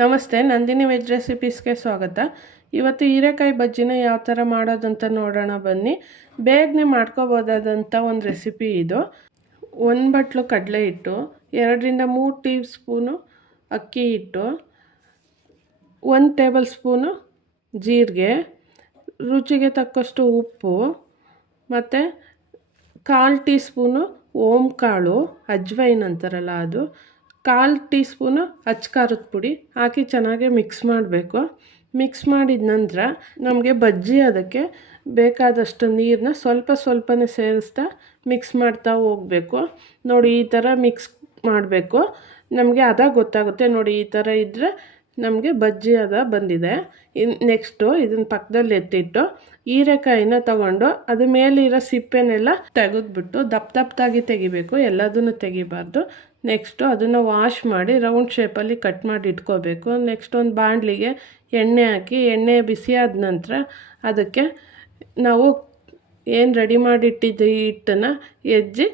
ನಮಸ್ತೆ, ನಂದಿನಿ ವೆಜ್ ರೆಸಿಪೀಸ್ಗೆ ಸ್ವಾಗತ. ಇವತ್ತು ಹೀರೆಕಾಯಿ ಬಜ್ಜಿನ ಯಾವ ಥರ ಮಾಡೋದಂತ ನೋಡೋಣ ಬನ್ನಿ. ಬೇಗನೆ ಮಾಡ್ಕೋಬೋದಾದಂಥ ಒಂದು ರೆಸಿಪಿ ಇದು. 1 ಬಟ್ಲು ಕಡಲೆ ಹಿಟ್ಟು, 2ರಿಂದ 3 ಟೀ ಸ್ಪೂನು ಅಕ್ಕಿ ಹಿಟ್ಟು, 1 ಟೇಬಲ್ ಸ್ಪೂನು ಜೀರಿಗೆ, ರುಚಿಗೆ ತಕ್ಕಷ್ಟು ಉಪ್ಪು, ಮತ್ತು 1/4 ಟೀ ಸ್ಪೂನು ಓಂಕಾಳು, ಅಜ್ವೈನ್ ಅಂತಾರಲ್ಲ ಅದು, 1/4 ಟೀ ಸ್ಪೂನು ಅಚ್ಕಾರದ ಪುಡಿ ಹಾಕಿ ಚೆನ್ನಾಗಿ ಮಿಕ್ಸ್ ಮಾಡಬೇಕು. ಮಿಕ್ಸ್ ಮಾಡಿದ ನಂತರ ನಮಗೆ ಬಜ್ಜಿ ಅದಕ್ಕೆ ಬೇಕಾದಷ್ಟು ನೀರನ್ನ ಸ್ವಲ್ಪನೇ ಸೇರಿಸ್ತಾ ಮಿಕ್ಸ್ ಮಾಡ್ತಾ ಹೋಗಬೇಕು. ನೋಡಿ, ಈ ಥರ ಮಿಕ್ಸ್ ಮಾಡಬೇಕು. ನಮಗೆ ಅದ ಗೊತ್ತಾಗುತ್ತೆ. ನೋಡಿ, ಈ ಥರ ಇದ್ದರೆ ನಮಗೆ ಬಜ್ಜಿ ಅದ ಬಂದಿದೆ. ನೆಕ್ಸ್ಟು ಇದನ್ನ ಪಕ್ಕದಲ್ಲಿ ಎತ್ತಿಟ್ಟು ಹೀರೆಕಾಯಿನ ತಗೊಂಡು ಅದ್ರ ಮೇಲಿರೋ ಸಿಪ್ಪೆನೆಲ್ಲ ತೆಗೆದ್ಬಿಟ್ಟು ದಪ್ಪದಾಗಿ ತೆಗಿಬೇಕು, ಎಲ್ಲದನ್ನು ತೆಗಿಬಾರ್ದು. ನೆಕ್ಸ್ಟು ಅದನ್ನು ವಾಶ್ ಮಾಡಿ ರೌಂಡ್ ಶೇಪಲ್ಲಿ ಕಟ್ ಮಾಡಿ ಇಟ್ಕೋಬೇಕು. ನೆಕ್ಸ್ಟ್ ಒಂದು ಬಾಣಲಿಗೆ ಎಣ್ಣೆ ಹಾಕಿ, ಎಣ್ಣೆ ಬಿಸಿ ಆದ ನಂತರ ಅದಕ್ಕೆ ನಾವು ಏನು ರೆಡಿ ಮಾಡಿಟ್ಟಿದ್ದ ಹಿಟ್ಟನ್ನು ಎಜ್ಜಿ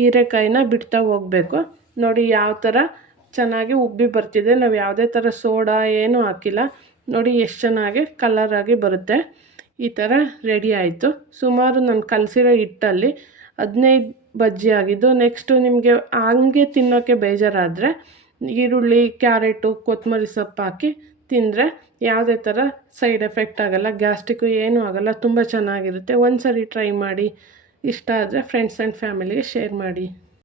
ಹೀರೆಕಾಯಿನ ಬಿಡ್ತಾ ಹೋಗಬೇಕು. ನೋಡಿ ಯಾವ ಥರ ಚೆನ್ನಾಗಿ ಉಬ್ಬಿ ಬರ್ತಿದೆ. ನಾವು ಯಾವುದೇ ಥರ ಸೋಡಾ ಏನೂ ಹಾಕಿಲ್ಲ. ನೋಡಿ ಎಷ್ಟು ಚೆನ್ನಾಗಿ ಕಲರಾಗಿ ಬರುತ್ತೆ. ಈ ಥರ ರೆಡಿ ಆಯಿತು. ಸುಮಾರು ನಾನು ಕಲಸಿರೋ ಹಿಟ್ಟಲ್ಲಿ 15 ಬಜ್ಜಿ ಆಗಿದ್ದು. ನೆಕ್ಸ್ಟು ನಿಮಗೆ ಹಂಗೆ ತಿನ್ನೋಕ್ಕೆ ಬೇಜಾರಾದರೆ ಈರುಳ್ಳಿ, ಕ್ಯಾರೆಟು, ಕೊತ್ತಂಬರಿ ಸೊಪ್ಪು ಹಾಕಿ ತಿಂದರೆ ಯಾವುದೇ ಥರ ಸೈಡ್ ಎಫೆಕ್ಟ್ ಆಗೋಲ್ಲ, ಗ್ಯಾಸ್ಟ್ರಿಕ್ಕು ಏನೂ ಆಗೋಲ್ಲ. ತುಂಬ ಚೆನ್ನಾಗಿರುತ್ತೆ. ಒಂದು ಸರಿ ಟ್ರೈ ಮಾಡಿ. ಇಷ್ಟ ಆದರೆ ಫ್ರೆಂಡ್ಸ್ ಆ್ಯಂಡ್ ಫ್ಯಾಮಿಲಿಗೆ ಶೇರ್ ಮಾಡಿ.